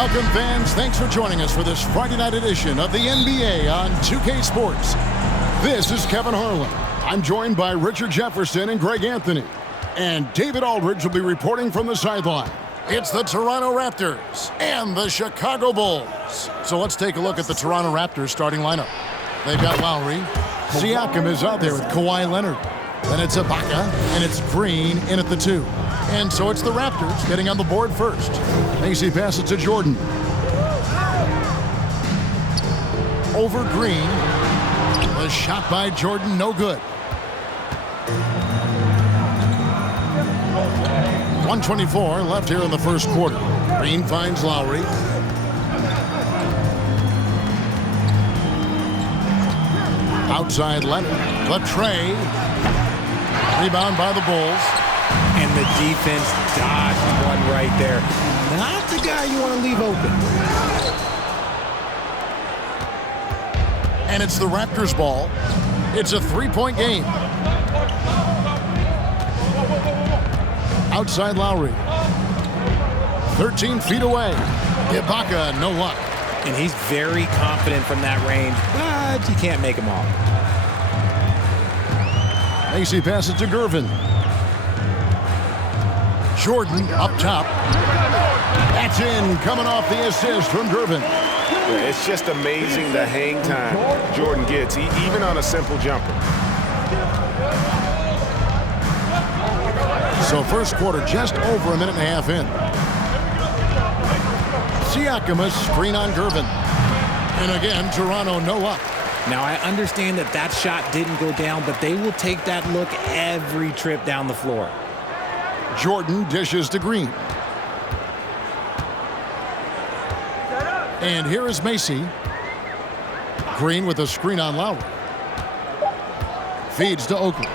Welcome, fans. Thanks for joining us for this Friday night edition of the NBA on 2K Sports. This is Kevin Harlan. I'm joined by Richard Jefferson and Greg Anthony. And David Aldridge will be reporting from the sideline. It's the Toronto Raptors and the Chicago Bulls. So let's take a look at the Toronto Raptors starting lineup. They've got Lowry. Siakam is out there with Kawhi Leonard. Then it's Ibaka, and it's Green in at the 2. And so it's the Raptors getting on the board first. Macy passes to Jordan. Over Green. The shot by Jordan, no good. 1:24 left here in the first quarter. Green finds Lowry. Outside Leonard. The tray. Rebound by the Bulls. And the defense dodged one right there. Not the guy you want to leave open. And it's the Raptors' ball. It's a three-point game. Outside Lowry. 13 feet away. Ibaka, no luck. And he's very confident from that range, but you can't make him all. Macy passes to Gervin. Jordan up top. That's in, coming off the assist from Gervin. It's just amazing the hang time Jordan gets, even on a simple jumper. So first quarter just over a minute and a half in. Siakam, a screen on Gervin. And again, Toronto no luck. Now, I understand that that shot didn't go down, but they will take that look every trip down the floor. Jordan dishes to Green. And here is Macy. Green with a screen on Lowry. Feeds to Oakley.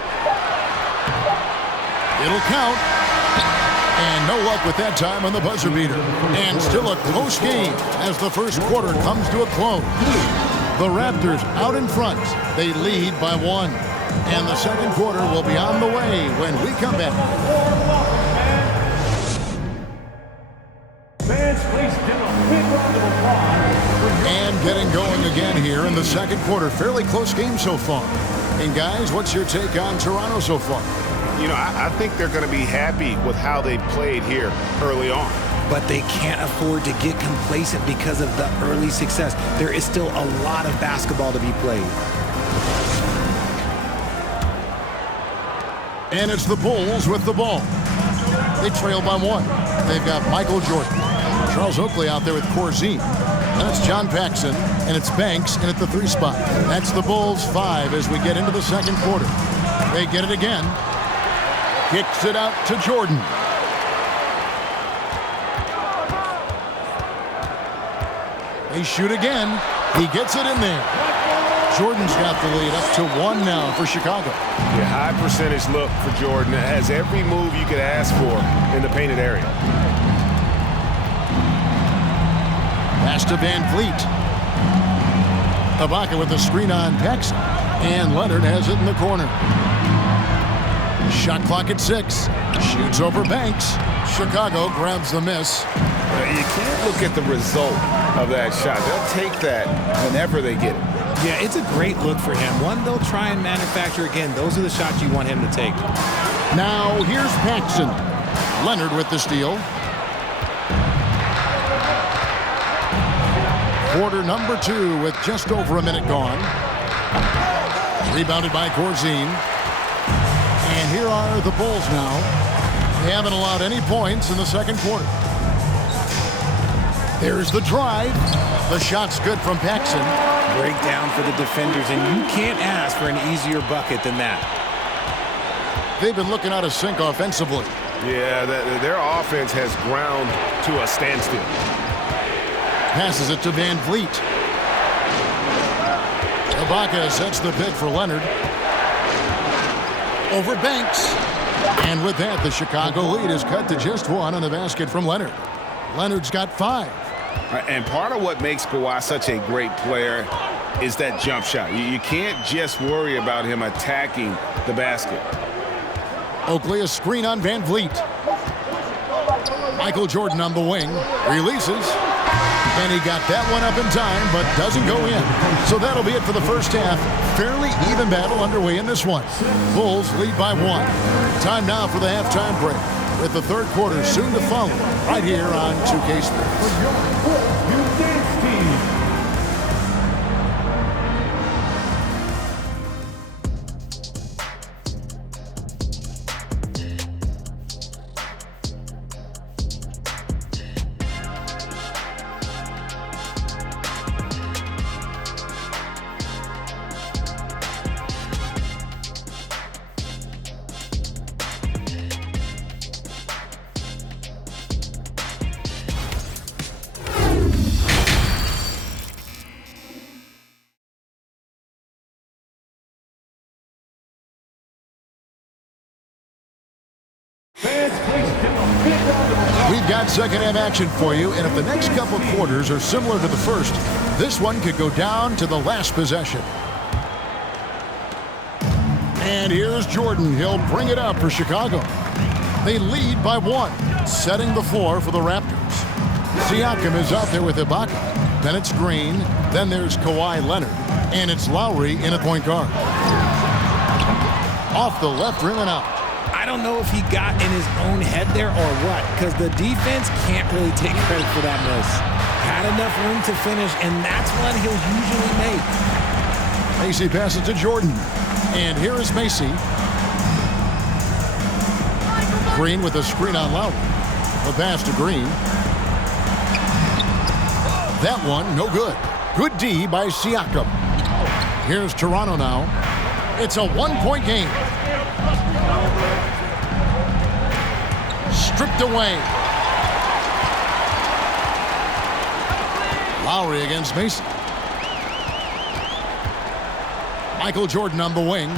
It'll count. And no luck with that time on the buzzer beater. And still a close game as the first quarter comes to a close. The Raptors out in front. They lead by 1. And the second quarter will be on the way when we come back. Fans, please give a big round of applause. And getting going again here in the second quarter. Fairly close game so far. And guys, what's your take on Toronto so far? You know, I think they're going to be happy with how they played here early on. But they can't afford to get complacent because of the early success. There is still a lot of basketball to be played. And it's the Bulls with the ball. They trail by 1. They've got Michael Jordan. Charles Oakley out there with Corzine. And it's John Paxson, and it's Banks in at the 3 spot. That's the Bulls 5 as we get into the second quarter. They get it again. Kicks it out to Jordan. They shoot again. He gets it in there. Jordan's got the lead up to 1 now for Chicago. Yeah, high percentage look for Jordan. It has every move you could ask for in the painted area. Pass to Van Vliet. Ibaka with the screen on Paxson. And Leonard has it in the corner. Shot clock at 6. Shoots over Banks. Chicago grabs the miss. You can't look at the result of that shot. They'll take that whenever they get it. Yeah, it's a great look for him. One they'll try and manufacture again. Those are the shots you want him to take. Now here's Paxson. Leonard with the steal. Quarter number 2 with just over a minute gone. Rebounded by Corzine. And here are the Bulls now. They haven't allowed any points in the second quarter. There's the drive. The shot's good from Paxson. Breakdown for the defenders, and you can't ask for an easier bucket than that. They've been looking out of sync offensively. Yeah, their offense has ground to a standstill. Passes it to Van Vliet. Ibaka sets the pick for Leonard. Over Banks. And with that, the Chicago lead is cut to just 1 on the basket from Leonard. Leonard's got 5. And part of what makes Kawhi such a great player is that jump shot. You can't just worry about him attacking the basket. Oakley, a screen on Van Vliet. Michael Jordan on the wing. Releases. And he got that one up in time, but doesn't go in. So that'll be it for the first half. Fairly even battle underway in this one. Bulls lead by 1. Time now for the halftime break, with the third quarter soon to follow, right here on 2K Sports. We've got second half action for you, and if the next couple quarters are similar to the first, this one could go down to the last possession. And here's Jordan. He'll bring it up for Chicago. They lead by 1, setting the floor for the Raptors. Siakam is out there with Ibaka. Then it's Green. Then there's Kawhi Leonard. And it's Lowry in at point guard. Off the left rim and out. I don't know if he got in his own head there or what, because the defense can't really take credit for that miss. Had enough room to finish, and that's one he'll usually make. Macy passes to Jordan. And here is Macy. Green with a screen on Lowry. The pass to Green. That one, no good. Good D by Siakam. Here's Toronto now. It's a one-point game. Stripped away. Lowry against Mason. Michael Jordan on the wing.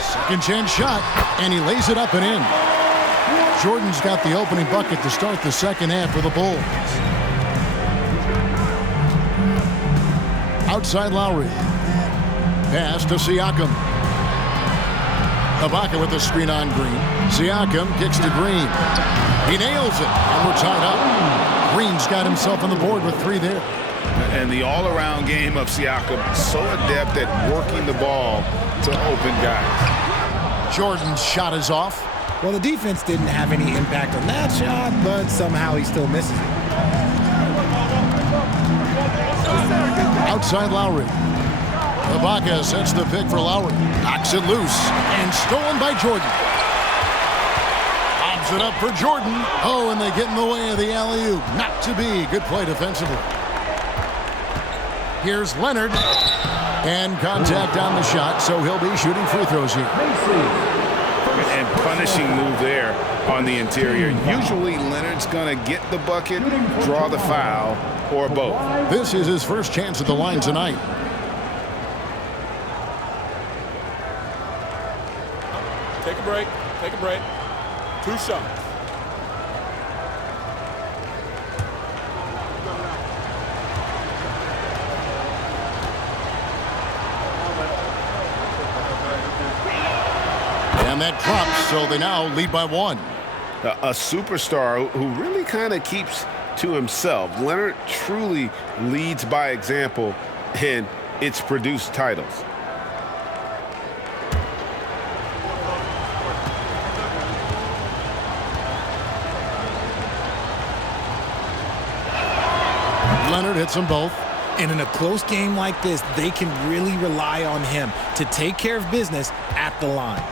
Second chance shot, and he lays it up and in. Jordan's got the opening bucket to start the second half for the Bulls. Outside Lowry. Pass to Siakam. Ibaka with the screen on Green. Siakam kicks to Green. He nails it, and we're tied up. Green's got himself on the board with 3 there. And the all-around game of Siakam, so adept at working the ball to open guys. Jordan's shot is off. Well, the defense didn't have any impact on that shot, but somehow he still misses it. Outside Lowry. Ibaka sets the pick for Lowry. Knocks it loose and stolen by Jordan. Bobs it up for Jordan. Oh, and they get in the way of the alley-oop. Not to be. Good play defensively. Here's Leonard. And contact on the shot, so he'll be shooting free throws here. And punishing move there on the interior. Usually Leonard's going to get the bucket, draw the foul, or both. This is his first chance at the line tonight. Take a break. Take a break. 2 shots. And that drops, so they now lead by 1. A superstar who really kind of keeps to himself. Leonard truly leads by example, and it's produced titles. Leonard hits them both. And in a close game like this, they can really rely on him to take care of business at the line.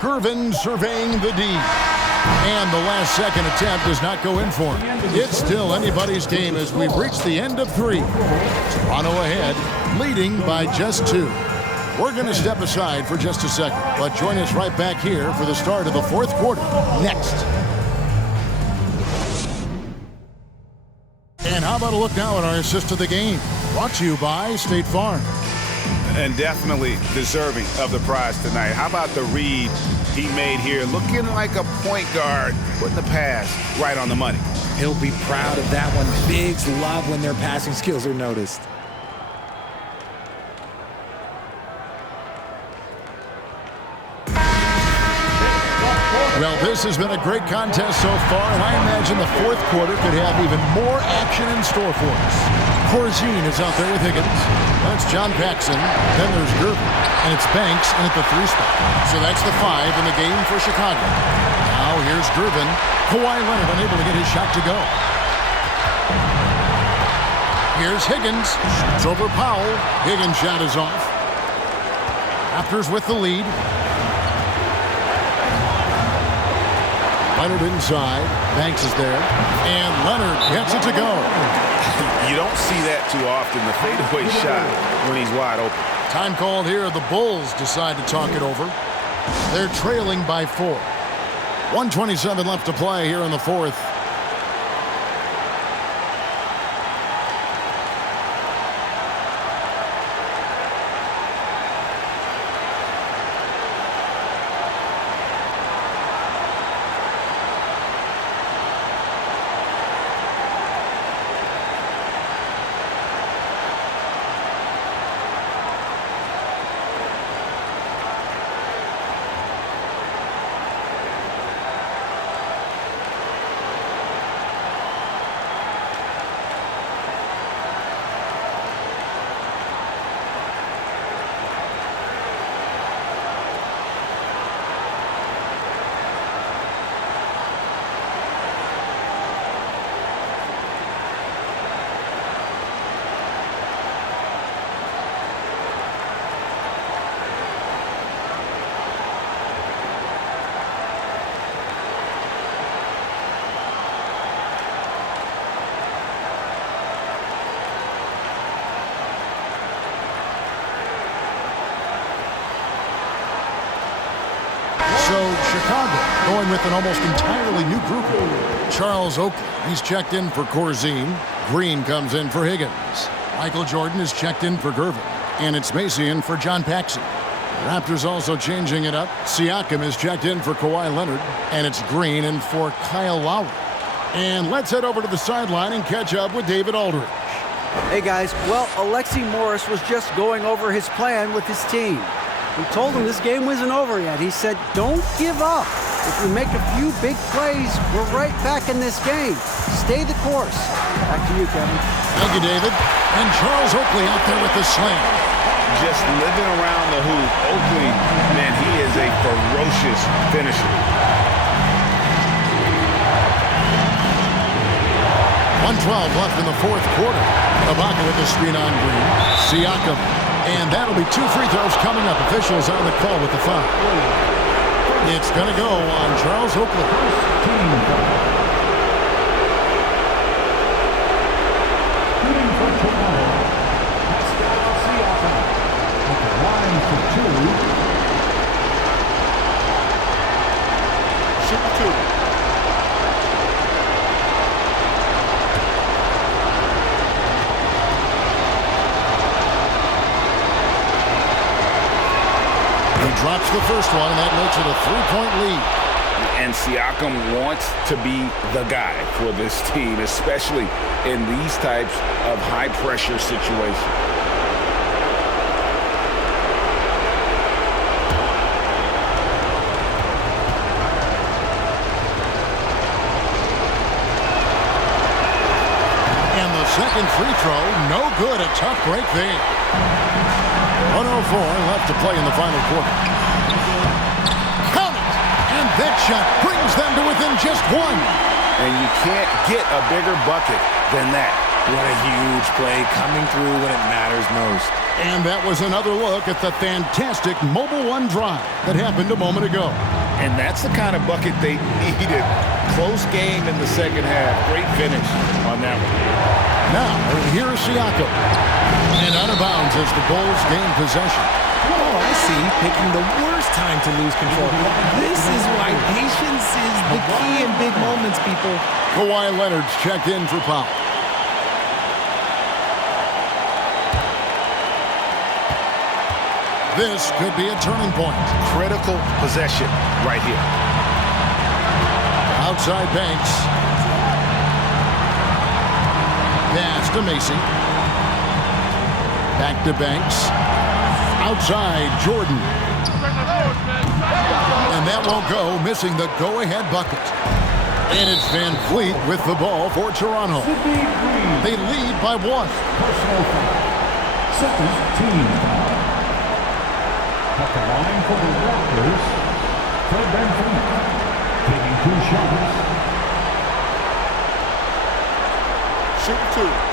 Gervin surveying the D. And the last second attempt does not go in for him. It's still anybody's game as we've reached the end of 3. Toronto ahead, leading by just 2. We're going to step aside for just a second, but join us right back here for the start of the 4th quarter next. And how about a look now at our assist of the game? Brought to you by State Farm. And definitely deserving of the prize tonight. How about the read he made here? Looking like a point guard, putting the pass right on the money. He'll be proud of that one. Bigs love when their passing skills are noticed. Well, this has been a great contest so far, and I imagine the fourth quarter could have even more action in store for us. Corzine is out there with Higgins. That's John Paxson. Then there's Gervin, and it's Banks in at the 3 spot. So that's the 5 in the game for Chicago. Now here's Gervin. Kawhi Leonard unable to get his shot to go. Here's Higgins. Shoots over Powell. Higgins' shot is off. Raptors with the lead. Leonard inside. Banks is there. And Leonard gets it to go. You don't see that too often, the fadeaway shot when he's wide open. Time called here. The Bulls decide to talk it over. They're trailing by 4. 1:27 left to play here in the fourth. So Chicago going with an almost entirely new group. Charles Oakley, he's checked in for Corzine. Green comes in for Higgins. Michael Jordan is checked in for Gervin. And it's Macy in for John Paxson. Raptors also changing it up. Siakam is checked in for Kawhi Leonard. And it's Green in for Kyle Lowry. And let's head over to the sideline and catch up with David Aldridge. Hey guys, well, Alexi Morris was just going over his plan with his team. We told him this game wasn't over yet. He said, don't give up. If we make a few big plays, we're right back in this game. Stay the course. Back to you, Kevin. Thank you, David. And Charles Oakley out there with the slam. Just living around the hoop. Oakley, man, he is a ferocious finisher. 1:12 left in the fourth quarter. Ibaka with the screen on Green. Siakam. And that'll be 2 free throws coming up. Officials on the call with the foul. It's going to go on Charles Oakley. Drops the first one, and that makes it a 3-point lead. And Siakam wants to be the guy for this team, especially in these types of high-pressure situations. And the second free throw, no good. A tough break there. 1:04 left to play in the final quarter. Count it! And that shot brings them to within just 1. And you can't get a bigger bucket than that. What a huge play coming through when it matters most. And that was another look at the fantastic Mobile One drive that happened a moment ago. And that's the kind of bucket they needed. Close game in the second half. Great finish on that one. Now, here's Siakam. And out of bounds as the Bulls gain possession. Oh, I see. Picking the worst time to lose control. This is why patience is the key in big moments, people. Kawhi Leonard's checked in for Powell. This could be a turning point. Critical possession right here. Outside Banks. Pass to Macy. Back to Banks. Outside Jordan. And that won't go, missing the go-ahead bucket. And it's Van Vliet with the ball for Toronto. They lead by 1. Personal foul. Second team foul. At the line for the Raptors, Fred VanVleet taking 2 shots. Shoot 2.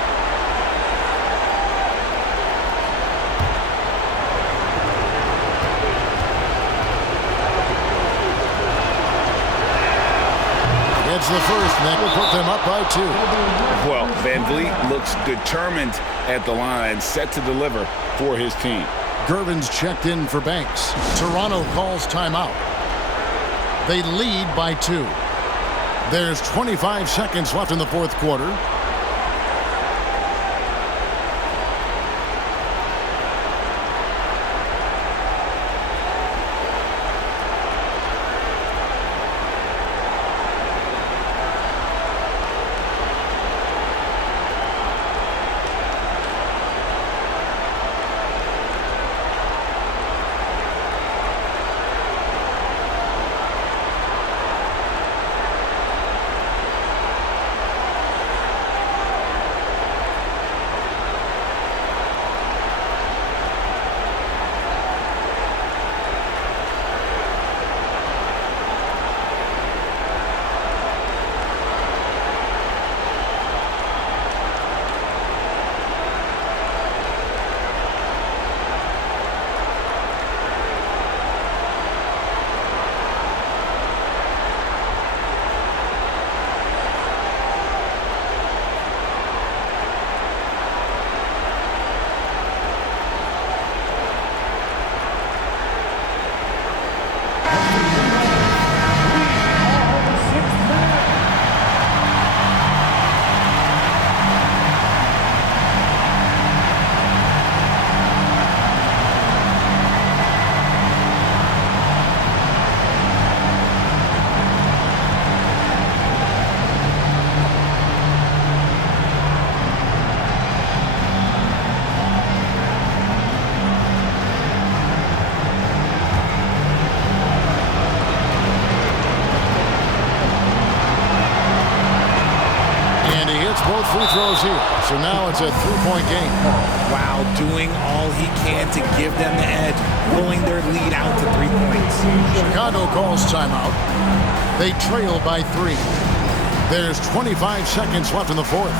It's the first, and that will put them up by 2. Well, Van Vliet looks determined at the line, set to deliver for his team. Gervin's checked in for Banks. Toronto calls timeout. They lead by 2. There's 25 seconds left in the fourth quarter. Both free throws here. So now it's a 3-point game. Wow, doing all he can to give them the edge, pulling their lead out to 3 points. Chicago calls timeout. They trail by 3. There's 25 seconds left in the fourth.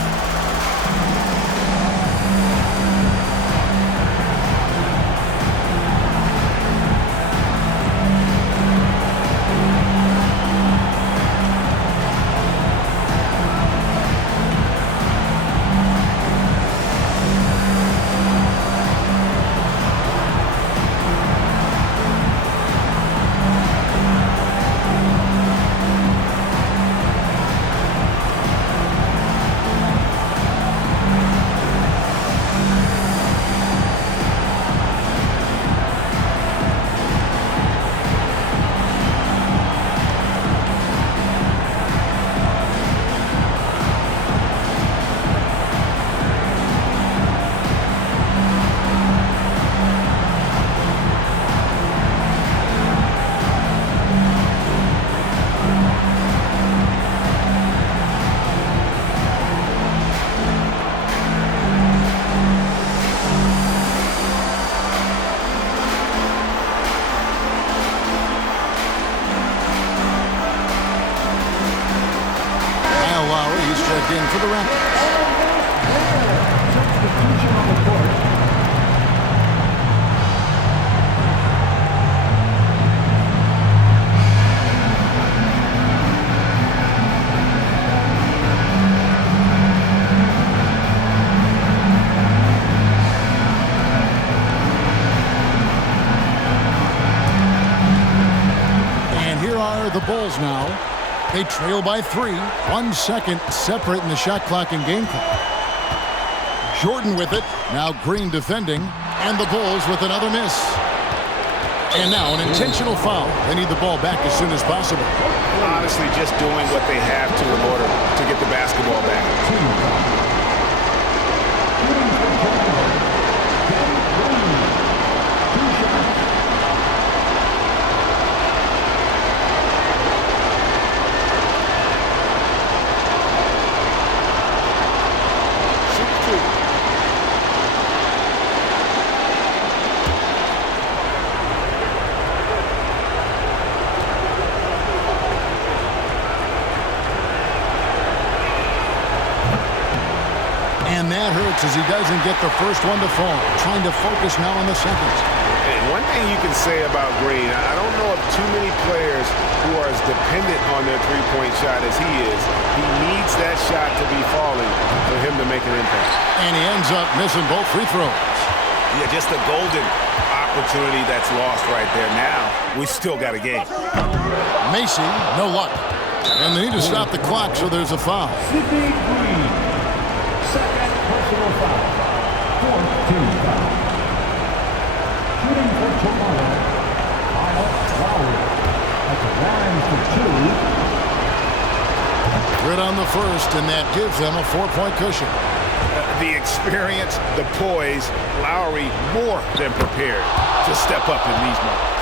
Lowry, he's checked in for the Raptors. Substitution on the court. And here are the Bulls now. They trail by 3, 1 second separate in the shot clock and game clock. Jordan with it, now Green defending, and the Bulls with another miss. And now an intentional foul. They need the ball back as soon as possible. Honestly, just doing what they have to in order to get the basketball back. hurts as he doesn't get the first one to fall. Trying to focus now on the second. And one thing you can say about Green, I don't know of too many players who are as dependent on their three-point shot as he is. He needs that shot to be falling for him to make an impact. And he ends up missing both free throws. Yeah, just a golden opportunity that's lost right there. Now, we still got a game. Macy, no luck. And they need to stop the clock, so there's a foul. Sidney Green, second personal foul. Fourth team foul. Shooting for Toronto, Lowry. At the line for two. Good on the first, and that gives them a 4-point cushion. The experience, the poise, Lowry more than prepared to step up in these moments.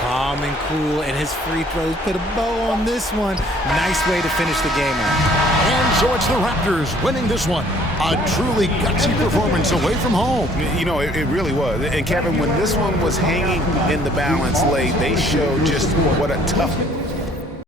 Calm and cool, and his free throws put a bow on this one. Nice way to finish the game out. And so it's the Raptors winning this one. A truly gutsy performance away from home. You know, it really was. And Kevin, when this one was hanging in the balance late, they showed just what a tough